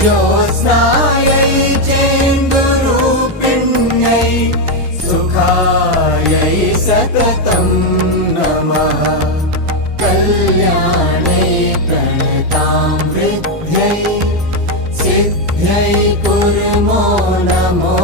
ज्योत्स्नायै चेन्दुरूपिण्यै सुखायै सततं नमः। कल्याणे प्रणतां वृद्ध्यै सिद्ध्यै कुर्मो नमो